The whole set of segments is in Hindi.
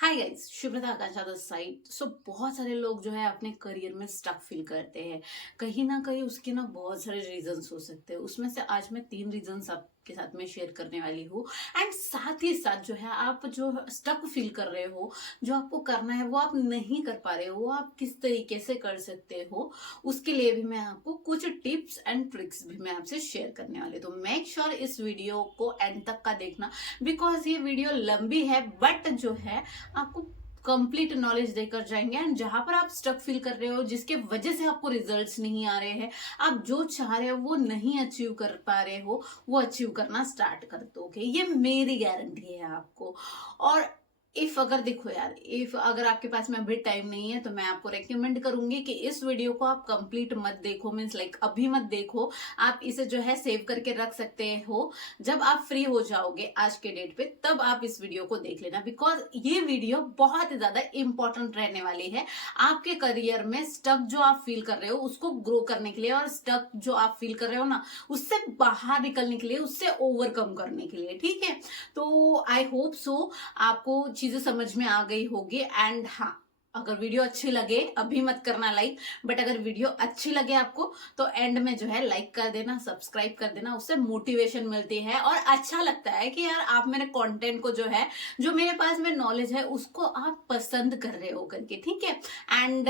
Hi guys, शुभ्रता Akanksha this side. बहुत सारे लोग जो है अपने करियर में स्टक फील करते हैं। कहीं ना कहीं उसके ना बहुत सारे रीजंस हो सकते हैं। उसमें से आज मैं 3 रीजंस आपके साथ में शेयर करने वाली हूँ। एंड साथ ही साथ जो है आप जो स्टक फील कर रहे हो, जो आपको करना है वो आप नहीं कर पा रहे हो, वो आप किस तरीके से कर सकते हो, उसके लिए भी मैं आपको कुछ टिप्स एंड ट्रिक्स भी मैं आपसे शेयर करने वाली हूँ। तो मेक श्योर इस वीडियो को एंड तक का देखना, बिकॉज ये वीडियो लंबी है बट जो है आपको कंप्लीट नॉलेज देकर जाएंगे। एंड जहां पर आप स्टक फील कर रहे हो, जिसके वजह से आपको रिजल्ट्स नहीं आ रहे हैं, आप जो चाह रहे हो वो नहीं अचीव कर पा रहे हो, वो अचीव करना स्टार्ट कर दोगे। ये मेरी गारंटी है आपको। और इफ अगर देखो यार, इफ अगर आपके पास में अभी टाइम नहीं है तो मैं आपको रेकमेंड करूंगी कि इस वीडियो को आप कंप्लीट मत देखो, मीन्स लाइक अभी मत देखो। आप इसे जो है सेव करके रख सकते हो। जब आप फ्री हो जाओगे आज के डेट पे, तब आप इस वीडियो को देख लेना, बिकॉज ये वीडियो बहुत ज्यादा इंपॉर्टेंट रहने वाली है आपके करियर में। स्टक जो आप फील कर रहे हो उसको ग्रो करने के लिए, और स्टक जो आप फील कर रहे हो ना, उससे बाहर निकलने के लिए, उससे ओवरकम करने के लिए। ठीक है, तो आई होप सो आपको चीजें समझ में आ गई होगी। एंड हाँ, अगर वीडियो अच्छी लगे अभी मत करना लाइक, बट अगर वीडियो अच्छी लगे आपको तो एंड में जो है लाइक कर देना, सब्सक्राइब कर देना। उससे मोटिवेशन मिलती है और अच्छा लगता है कि यार आप मेरे कंटेंट को जो है, जो मेरे पास में नॉलेज है, उसको आप पसंद कर रहे हो करके। ठीक है। एंड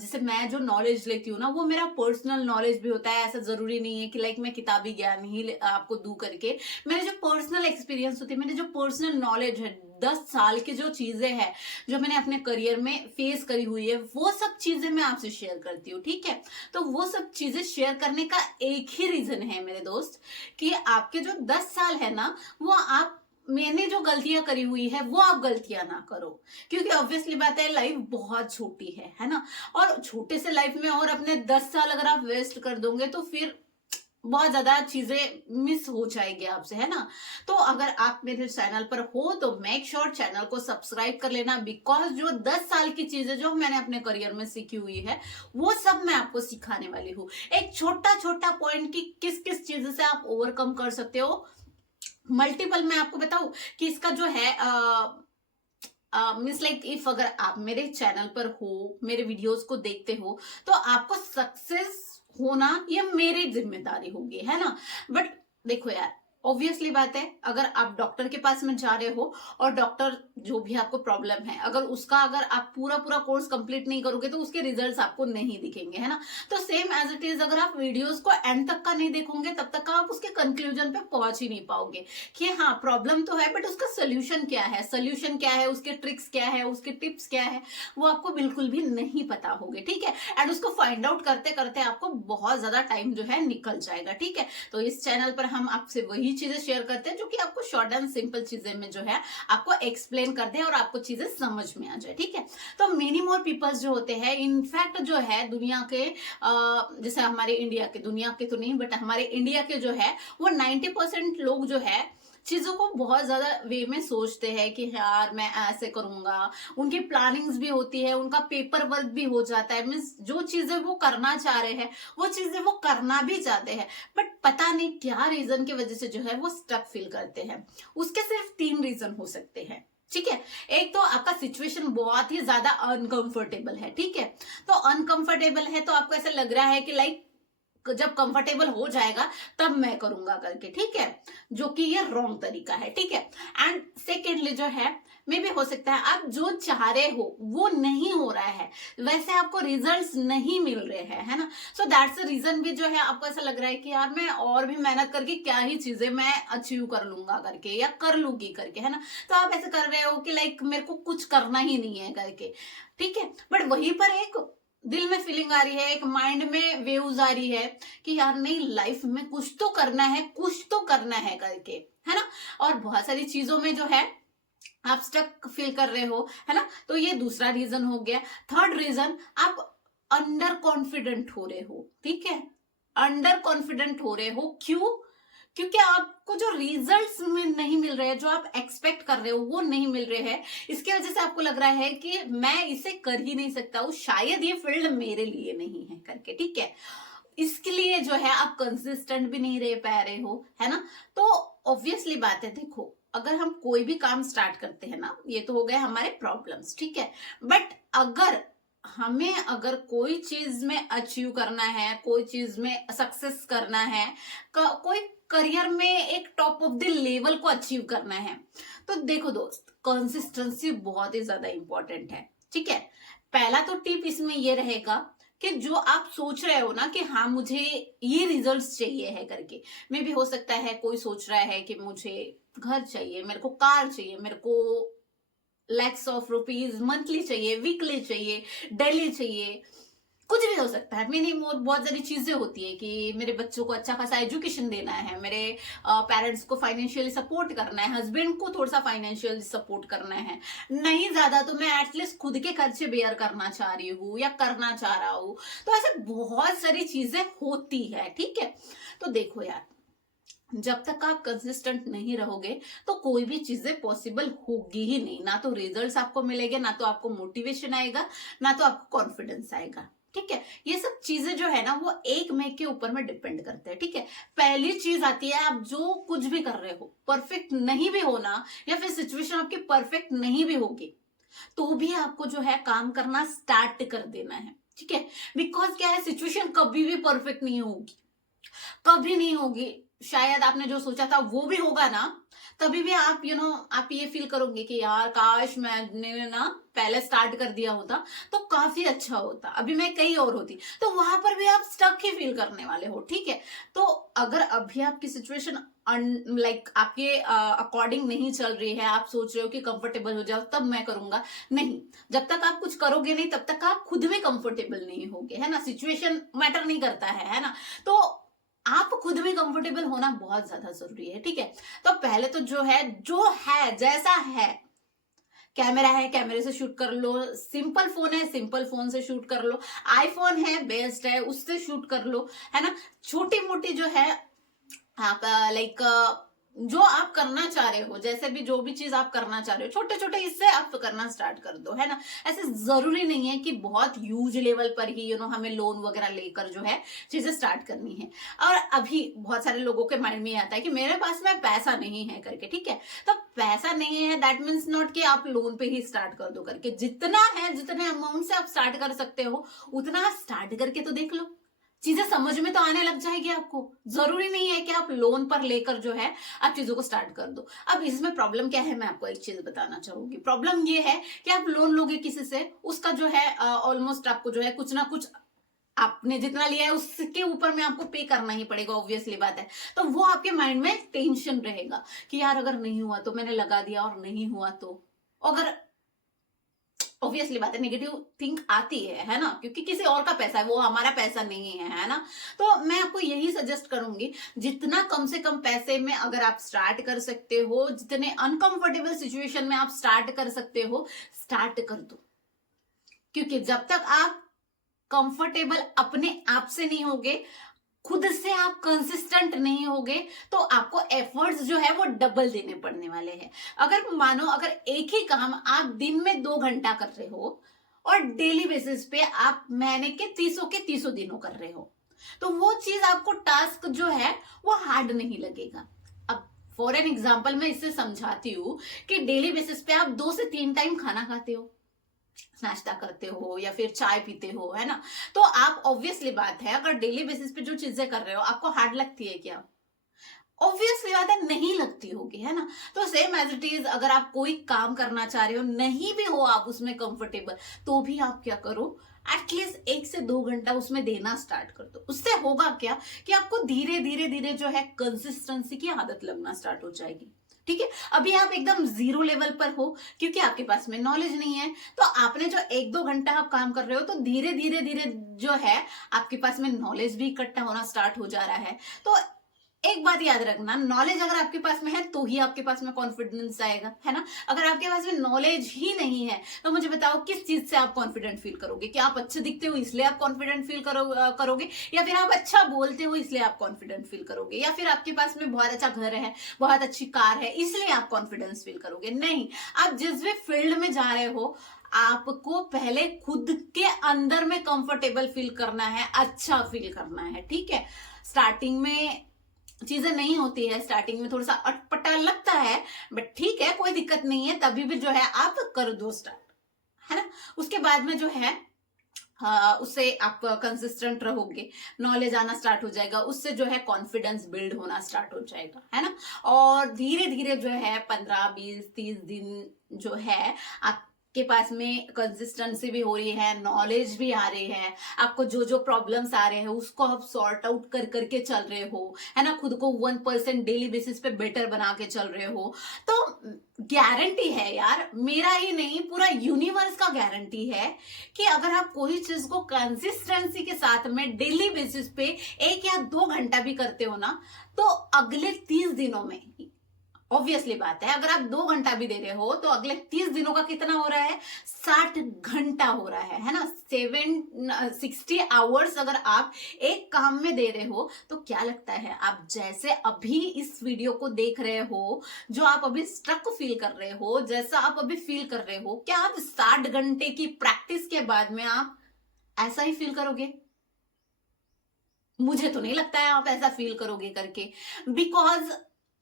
जैसे मैं जो नॉलेज लेती हूँ ना, वो मेरा पर्सनल नॉलेज भी होता है। ऐसा जरूरी नहीं है कि लाइक मैं किताबी ज्ञान ही आपको दूं करके। मेरे जो पर्सनल एक्सपीरियंस होती है, मेरे जो पर्सनल नॉलेज है, 10 साल की जो चीजें हैं, जो मैंने अपने करियर में फेस करी हुई है, वो सब चीजें मैं आपसे शेयर करती हूँ। ठीक है, तो वो सब चीजें शेयर करने का एक ही रीजन है मेरे दोस्त, कि आपके जो 10 साल है ना, वो आप, मैंने जो गलतियां करी हुई है वो आप गलतियां ना करो। क्योंकि ऑब्वियसली बात है, लाइफ बहुत छोटी है ना। और छोटे से लाइफ में और अपने 10 साल अगर आप वेस्ट कर दोगे तो फिर बहुत ज्यादा चीजें मिस हो जाएगी आपसे, है ना। तो अगर आप मेरे चैनल पर हो तो मेक श्योर चैनल को सब्सक्राइब कर लेना, बिकॉज जो 10 साल की चीजें जो मैंने अपने करियर में सीखी हुई है, वो सब मैं आपको सिखाने वाली हूँ। एक छोटा छोटा पॉइंट की किस किस चीजों से आप ओवरकम कर सकते हो, मल्टीपल मैं आपको बताऊं कि इसका जो है मीन्स लाइक इफ अगर आप मेरे चैनल पर हो, मेरे वीडियोस को देखते हो, तो आपको सक्सेस होना ये मेरी जिम्मेदारी होगी, है ना। बट देखो यार, ऑब्वियसली बात है, अगर आप डॉक्टर के पास में जा रहे हो और डॉक्टर जो भी आपको प्रॉब्लम है, अगर उसका अगर आप पूरा पूरा कोर्स कंप्लीट नहीं करोगे तो उसके रिजल्ट्स आपको नहीं दिखेंगे, है ना। तो सेम एज इट इज, अगर आप वीडियोस को एंड तक का नहीं देखोगे तब तक आप उसके कंक्लूजन पे पहुंच ही नहीं पाओगे कि हाँ प्रॉब्लम तो है, बट उसका सोल्यूशन क्या है, सोल्यूशन क्या है, उसके ट्रिक्स क्या है, उसके टिप्स क्या है, वो आपको बिल्कुल भी नहीं पता होगे। ठीक है, एंड उसको फाइंड आउट करते करते आपको बहुत ज्यादा टाइम जो है निकल जाएगा। ठीक है, तो इस चैनल पर हम आपसे वही चीजें शेयर करते हैं जो कि आपको शॉर्ट एंड सिंपल चीजें में जो है आपको एक्सप्लेन करते हैं और आपको चीजें समझ में आ जाए। ठीक है, तो मेनी मोर पीपल्स जो होते हैं, इनफैक्ट जो है दुनिया के जैसे हमारे इंडिया के, दुनिया के तो नहीं बट हमारे इंडिया के जो है, वो 90% लोग जो है चीजों को बहुत ज्यादा वे में सोचते हैं कि यार मैं ऐसे करूंगा। उनकी प्लानिंग्स भी होती है, उनका पेपर वर्क भी हो जाता है, मीन्स जो चीजें वो करना चाह रहे हैं वो चीजें वो करना भी चाहते हैं, बट पता नहीं क्या रीजन की वजह से जो है वो स्टक फील करते हैं। उसके सिर्फ 3 रीजन हो सकते हैं। ठीक है, एक तो आपका सिचुएशन बहुत ही ज्यादा अनकंफर्टेबल है। ठीक है, तो अनकंफर्टेबल है तो आपको ऐसा लग रहा है कि लाइक जब कंफर्टेबल हो जाएगा तब मैं करूंगा करके। ठीक है, जो कि ये रॉन्ग तरीका है। ठीक है, एंड सेकेंडली जो है, मे भी हो सकता है आप जो चाह रहे हो वो नहीं हो रहा है, वैसे आपको रिजल्ट्स नहीं मिल रहे हैं, है ना। सो दैट्स द रीजन भी जो है आपको ऐसा लग रहा है कि यार मैं और भी मेहनत करके क्या ही चीजें मैं अचीव कर लूंगा करके, या कर लूंगी करके, है ना। तो आप ऐसे कर रहे हो कि लाइक मेरे को कुछ करना ही नहीं है करके। ठीक है, बट वहीं पर एक दिल में फीलिंग आ रही है, एक माइंड में वेव्स आ रही है कि यार नहीं, लाइफ में कुछ तो करना है, कुछ तो करना है करके, है ना। और बहुत सारी चीजों में जो है आप स्टक फील कर रहे हो, है ना। तो ये दूसरा रीजन हो गया। थर्ड रीजन, आप अंडर कॉन्फिडेंट हो रहे हो। ठीक है, अंडर कॉन्फिडेंट हो रहे हो, क्यों? क्योंकि आपको जो रिजल्ट्स में नहीं मिल रहे हैं, जो आप एक्सपेक्ट कर रहे हो वो नहीं मिल रहे हैं, इसकी वजह से आपको लग रहा है कि मैं इसे कर ही नहीं सकता हूँ, शायद ये फील्ड मेरे लिए नहीं है करके। ठीक है, इसके लिए जो है आप कंसिस्टेंट भी नहीं रह पा रहे हो, है ना। तो ऑब्वियसली बात है, देखो अगर हम कोई भी काम स्टार्ट करते हैं ना, ये तो हो गए हमारे प्रॉब्लम्स, ठीक है। बट अगर कोई चीज में अचीव करना है, कोई चीज में सक्सेस करना है, कोई करियर में एक टॉप ऑफ द लेवल को अचीव करना है, तो देखो दोस्त, कंसिस्टेंसी बहुत ही ज्यादा इंपॉर्टेंट है, ठीक है। पहला तो टिप इसमें ये रहेगा कि जो आप सोच रहे हो ना कि हाँ मुझे ये रिजल्ट्स चाहिए है करके, मे भी हो सकता है कोई सोच रहा है कि मुझे घर चाहिए, मेरे को कार चाहिए, मेरे को लैक्स ऑफ रुपीज मंथली चाहिए, वीकली चाहिए, डेली चाहिए, कुछ भी हो सकता है। मिनिमम बहुत सारी चीजें होती है कि मेरे बच्चों को अच्छा खासा एजुकेशन देना है, मेरे पेरेंट्स को फाइनेंशियली सपोर्ट करना है, हस्बैंड को थोड़ा सा फाइनेंशियली सपोर्ट करना है, नहीं ज्यादा तो मैं एटलीस्ट खुद के खर्चे बेयर करना चाह रही हूँ या करना चाह रहा हूँ। तो ऐसे बहुत सारी चीजें होती है, ठीक है। तो देखो यार, जब तक आप कंसिस्टेंट नहीं रहोगे तो कोई भी चीजें पॉसिबल होगी ही नहीं। ना तो रिजल्ट्स आपको मिलेंगे, ना तो आपको मोटिवेशन आएगा, ना तो आपको कॉन्फिडेंस आएगा, ठीक है। ये सब चीजें जो है ना वो एक मेक के ऊपर में डिपेंड करते हैं, ठीक है। पहली चीज आती है, आप जो कुछ भी कर रहे हो, परफेक्ट नहीं भी होना या फिर सिचुएशन आपकी परफेक्ट नहीं भी होगी, तो भी आपको जो है काम करना स्टार्ट कर देना है, ठीक है। बिकॉज क्या है, सिचुएशन कभी भी परफेक्ट नहीं होगी, कभी नहीं होगी। शायद आपने जो सोचा था वो भी होगा ना, तभी भी आप आप ये फील करोगे कि यार काश मैंने ना पहले स्टार्ट कर दिया होता तो काफी अच्छा होता, अभी मैं कहीं और होती। तो वहां पर भी आप स्टक ही फील करने वाले हो, ठीक है। तो अगर अभी आपकी सिचुएशन आपके अकॉर्डिंग नहीं चल रही है, आप सोच रहे हो कि कंफर्टेबल हो जाओ तब मैं करूंगा, नहीं। जब तक आप कुछ करोगे नहीं तब तक आप खुद में कंफर्टेबल नहीं होगे, है ना। सिचुएशन मैटर नहीं करता है ना। तो आप खुद में कंफर्टेबल होना बहुत ज्यादा जरूरी है, ठीक है। तो पहले तो जो है जैसा है, कैमरा है कैमरे से शूट कर लो, सिंपल फोन है सिंपल फोन से शूट कर लो, आईफोन है बेस्ट है उससे शूट कर लो, है ना। छोटी मोटी जो है आप जो आप करना चाह रहे हो, जैसे भी जो भी चीज आप करना चाह रहे हो, छोटे छोटे इससे आप करना स्टार्ट कर दो, है ना। ऐसे जरूरी नहीं है कि बहुत ह्यूज लेवल पर ही हमें लोन वगैरह लेकर जो है चीजें स्टार्ट करनी है। और अभी बहुत सारे लोगों के माइंड में आता है कि मेरे पास में पैसा नहीं है करके, ठीक है। तो पैसा नहीं है दैट मीन्स नॉट कि आप लोन पे ही स्टार्ट कर दो करके, जितना है जितने अमाउंट से आप स्टार्ट कर सकते हो उतना स्टार्ट करके तो देख लो, चीजें समझ में तो आने लग जाएगी आपको। जरूरी नहीं है कि आप लोन पर लेकर जो है आप चीजों को स्टार्ट कर दो। अब इसमें प्रॉब्लम क्या है, मैं आपको एक चीज बताना चाहूंगी। प्रॉब्लम ये है कि आप लोन लोगे किसी से, उसका जो है ऑलमोस्ट आपको जो है कुछ ना कुछ आपने जितना लिया है उसके ऊपर में आपको पे करना ही पड़ेगा, ऑब्वियसली बात है। तो वो आपके माइंड में टेंशन रहेगा कि यार अगर नहीं हुआ तो, मैंने लगा दिया और नहीं हुआ तो, अगर ऑब्वियसली बात है नेगेटिव थिंक आती है ना, क्योंकि किसी और का पैसा है, वो हमारा पैसा नहीं है ना। तो मैं आपको यही सजेस्ट करूंगी, जितना कम से कम पैसे में अगर आप स्टार्ट कर सकते हो, जितने अनकंफर्टेबल सिचुएशन में आप स्टार्ट कर सकते हो, स्टार्ट कर दो। क्योंकि जब तक आप कंफर्टेबल अपने आप से नहीं होगे, खुद से आप कंसिस्टेंट नहीं होगे, तो आपको एफर्ट्स जो है वो डबल देने पड़ने वाले हैं। अगर मानो अगर एक ही काम आप दिन में 2 घंटा कर रहे हो और डेली बेसिस पे आप महीने के 30 दिनों कर रहे हो, तो वो चीज आपको टास्क जो है वो हार्ड नहीं लगेगा। अब फॉर एन एग्जाम्पल मैं इससे समझाती हूँ कि डेली बेसिस पे आप 2 से 3 टाइम खाना खाते हो, नाश्ता करते हो या फिर चाय पीते हो, है ना। तो आप ऑब्वियसली बात है अगर डेली बेसिस पे जो चीजें कर रहे हो आपको हार्ड लगती है क्या? ऑब्वियसली बात है नहीं लगती होगी, है ना। तो सेम एज इट इज अगर आप कोई काम करना चाह रहे हो, नहीं भी हो आप उसमें कंफर्टेबल, तो भी आप क्या करो, एटलीस्ट 1 से 2 घंटा उसमें देना स्टार्ट कर दो। उससे होगा क्या कि आपको धीरे धीरे धीरे जो है कंसिस्टेंसी की आदत लगना स्टार्ट हो जाएगी, ठीक है। अभी आप एकदम जीरो लेवल पर हो क्योंकि आपके पास में नॉलेज नहीं है, तो आपने जो 1-2 घंटा आप काम कर रहे हो, तो धीरे धीरे धीरे जो है आपके पास में नॉलेज भी इकट्ठा होना स्टार्ट हो जा रहा है। तो एक बात याद रखना, नॉलेज अगर आपके पास में है तो ही आपके पास में कॉन्फिडेंस आएगा, है ना। अगर आपके पास में नॉलेज ही नहीं है तो मुझे बताओ किस चीज से आप कॉन्फिडेंट फील करोगे? कि आप अच्छे दिखते हो इसलिए आप कॉन्फिडेंट फील करोगे, या फिर आप अच्छा बोलते हो इसलिए आप कॉन्फिडेंट फील करोगे, या फिर आपके पास में बहुत अच्छा घर है, बहुत अच्छी कार है इसलिए आप कॉन्फिडेंस फील करोगे? नहीं, आप जिस भी फील्ड में जा रहे हो आपको पहले खुद के अंदर में कंफर्टेबल फील करना है, अच्छा फील करना है, ठीक है। स्टार्टिंग में चीजें नहीं होती है, स्टार्टिंग में थोड़ा सा अटपटा लगता है, बट ठीक है, कोई दिक्कत नहीं है, तभी भी जो है आप कर दो स्टार्ट, है ना। उसके बाद में जो है उससे आप कंसिस्टेंट रहोगे, नॉलेज आना स्टार्ट हो जाएगा, उससे जो है कॉन्फिडेंस बिल्ड होना स्टार्ट हो जाएगा, है ना। और धीरे धीरे जो है 15 20 30 दिन जो है आपके पास में कंसिस्टेंसी भी हो रही है, नॉलेज भी आ रही है, आपको जो जो प्रॉब्लम्स आ रहे हैं उसको आप सॉर्ट आउट कर करके चल रहे हो, है ना, खुद को 1% डेली बेसिस पे बेटर बना के चल रहे हो, तो गारंटी है यार, मेरा ही नहीं पूरा यूनिवर्स का गारंटी है कि अगर आप कोई चीज को कंसिस्टेंसी के साथ में डेली बेसिस पे 1 या 2 घंटा भी करते हो ना, तो अगले 30 दिनों में, ऑब्वियसली बात है, अगर आप 2 घंटा भी दे रहे हो तो अगले 30 दिनों का कितना हो रहा है, 60 घंटा हो रहा है ना। 60 आवर्स अगर आप एक काम में दे रहे हो, तो क्या लगता है आप जैसे अभी इस वीडियो को देख रहे हो, जो आप अभी स्ट्रक फील कर रहे हो, जैसा आप अभी फील कर रहे हो, क्या आप 60 घंटे की प्रैक्टिस के बाद में आप ऐसा ही फील करोगे? मुझे तो नहीं लगता है आप ऐसा फील करोगे करके, बिकॉज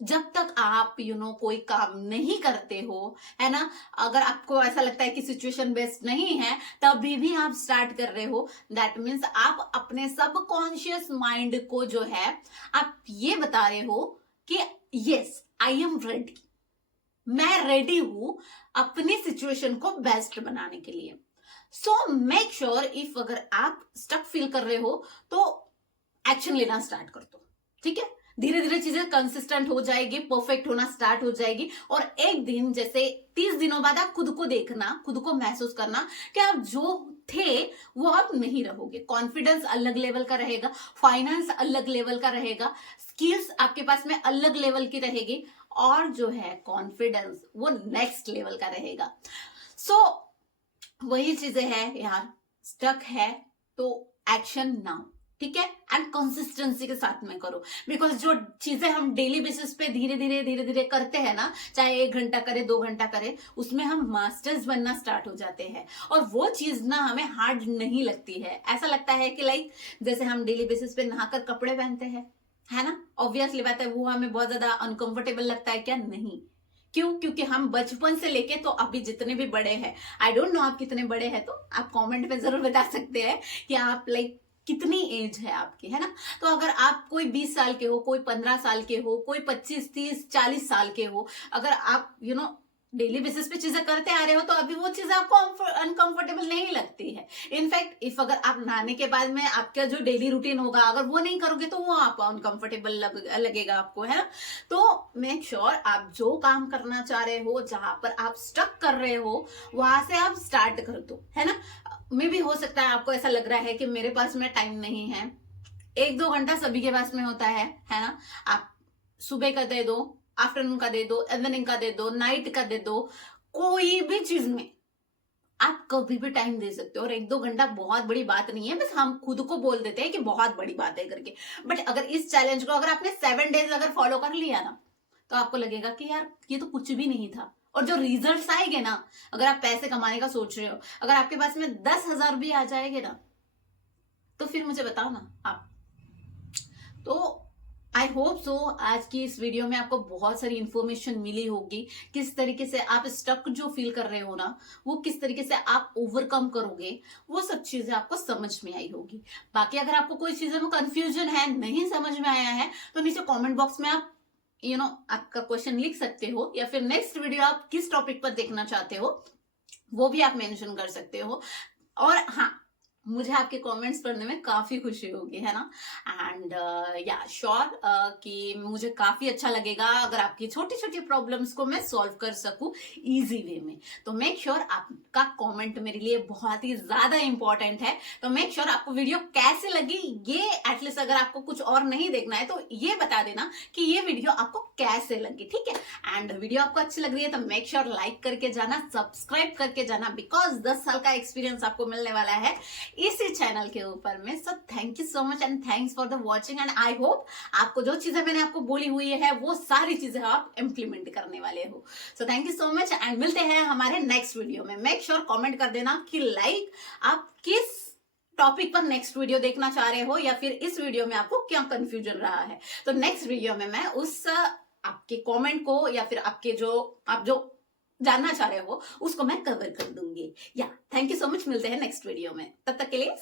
जब तक आप कोई काम नहीं करते हो, है ना, अगर आपको ऐसा लगता है कि सिचुएशन बेस्ट नहीं है, तभी भी आप स्टार्ट कर रहे हो, दैट मीन्स आप अपने सबकॉन्शियस माइंड को जो है आप ये बता रहे हो कि यस आई एम रेडी, मैं रेडी हूं अपनी सिचुएशन को बेस्ट बनाने के लिए। सो मेक श्योर, इफ अगर आप स्टक फील कर रहे हो तो एक्शन लेना स्टार्ट कर दो, ठीक है। धीरे धीरे चीजें कंसिस्टेंट हो जाएगी, परफेक्ट होना स्टार्ट हो जाएगी, और एक दिन जैसे 30 दिनों बाद आप खुद को देखना, खुद को महसूस करना कि आप जो थे वो आप नहीं रहोगे। कॉन्फिडेंस अलग लेवल का रहेगा, फाइनेंस अलग लेवल का रहेगा, स्किल्स आपके पास में अलग लेवल की रहेगी, और जो है कॉन्फिडेंस वो नेक्स्ट लेवल का रहेगा। सो वही चीजें हैं यार, स्टक है तो एक्शन नाउ, ठीक है, एंड कंसिस्टेंसी के साथ में करो, बिकॉज जो चीजें हम डेली बेसिस पे धीरे धीरे करते हैं ना, चाहे 1 घंटा करे 2 घंटा करे, उसमें हम मास्टर्स बनना स्टार्ट हो जाते हैं, और वो चीज ना हमें हार्ड नहीं लगती है। ऐसा लगता है कि लाइक जैसे हम डेली बेसिस पे नहाकर कपड़े पहनते हैं, है ना, ऑब्वियसली बात है, वो हमें बहुत ज्यादा अनकंफर्टेबल लगता है क्या? नहीं। क्यों? क्योंकि हम बचपन से लेके तो अभी जितने भी बड़े हैं, आई डोंट नो आप कितने बड़े हैं, तो आप कमेंट में जरूर बता सकते हैं कि आप लाइक कितनी एज है आपकी, है ना। तो अगर आप कोई 20 साल के हो, कोई 15 साल के हो, कोई 25 30 40 साल के हो, अगर आप डेली बेसिस पे चीजें करते आ रहे हो, तो अभी वो चीजें आपको अनकंफर्टेबल नहीं लगती है। इनफैक्ट इफ अगर आप नहाने के बाद में आपका जो डेली रूटीन होगा, अगर वो नहीं करोगे तो वो आपको अनकंफर्टेबल लगेगा आपको, है ना। तो मेक श्योर आप जो काम करना चाह रहे हो, जहां पर आप स्टक कर रहे हो, वहां से आप स्टार्ट कर दो, है ना। मे भी हो सकता है आपको ऐसा लग रहा है कि मेरे पास में टाइम नहीं है, 1 2 घंटा सभी के पास में होता है ना। आप सुबह का दे दो, आफ्टरनून का दे दो, इवनिंग का दे दो, नाइट का दे दो, कोई भी चीज में आप कभी भी टाइम दे सकते हो, और 1 2 घंटा बहुत बड़ी बात नहीं है, बस हम खुद को बोल देते हैं कि बहुत बड़ी बात है करके। बट अगर इस चैलेंज को अगर आपने 7 डेज अगर फॉलो कर लिया ना, तो आपको लगेगा कि यार ये तो कुछ भी नहीं था, और जो रिजल्ट्स आएंगे ना, अगर आप पैसे कमाने का सोच रहे हो, अगर आपके पास में 10,000 भी आ जाएंगे ना, तो फिर मुझे बताओ ना आप। तो आई होप सो आज की इस वीडियो में आपको बहुत सारी इंफॉर्मेशन मिली होगी, किस तरीके से आप स्टक जो फील कर रहे हो ना, वो किस तरीके से आप ओवरकम करोगे, वो सब चीजें आपको समझ में आई होगी। बाकी अगर आपको कोई चीजों में कंफ्यूजन है, नहीं समझ में आया है, तो नीचे कमेंट बॉक्स में आप आपका क्वेश्चन लिख सकते हो, या फिर नेक्स्ट वीडियो आप किस टॉपिक पर देखना चाहते हो वो भी आप मेंशन कर सकते हो। और हाँ, मुझे आपके कमेंट्स पढ़ने में काफी खुशी होगी, है ना। एंड या श्योर कि मुझे काफी अच्छा लगेगा अगर आपकी छोटी छोटी प्रॉब्लम्स को मैं सॉल्व कर सकूं इजी वे में। तो मेक श्योर आपका कमेंट मेरे लिए बहुत ही ज्यादा इंपॉर्टेंट है। तो मेक श्योर आपको वीडियो कैसे लगी, ये एटलीस्ट अगर आपको कुछ और नहीं देखना है तो ये बता देना कि ये वीडियो आपको कैसे लगी, ठीक है। एंड वीडियो आपको अच्छी लग रही है तो मेक श्योर लाइक करके जाना, सब्सक्राइब करके जाना, बिकॉज 10 साल का एक्सपीरियंस आपको मिलने वाला है इसी चैनल के ऊपर में। So thank you so much and thanks for the watching, and I hope आपको जो चीजें मैंने आपको बोली हुई है वो सारी चीजें आप इंप्लीमेंट करने वाले हो। So thank you so much and मिलते हैं हमारे नेक्स्ट वीडियो में। मेक श्योर कमेंट कर देना कि लाइक आप किस टॉपिक पर नेक्स्ट वीडियो देखना चाह रहे हो, या फिर इस वीडियो में आपको क्या कंफ्यूजन रहा है, तो नेक्स्ट वीडियो में मैं उस आपके कमेंट को या फिर आपके आप जो जानना चाह रहे हो उसको मैं कवर कर दूंगी। या थैंक यू सो मच, मिलते हैं नेक्स्ट वीडियो में, तब तक के लिए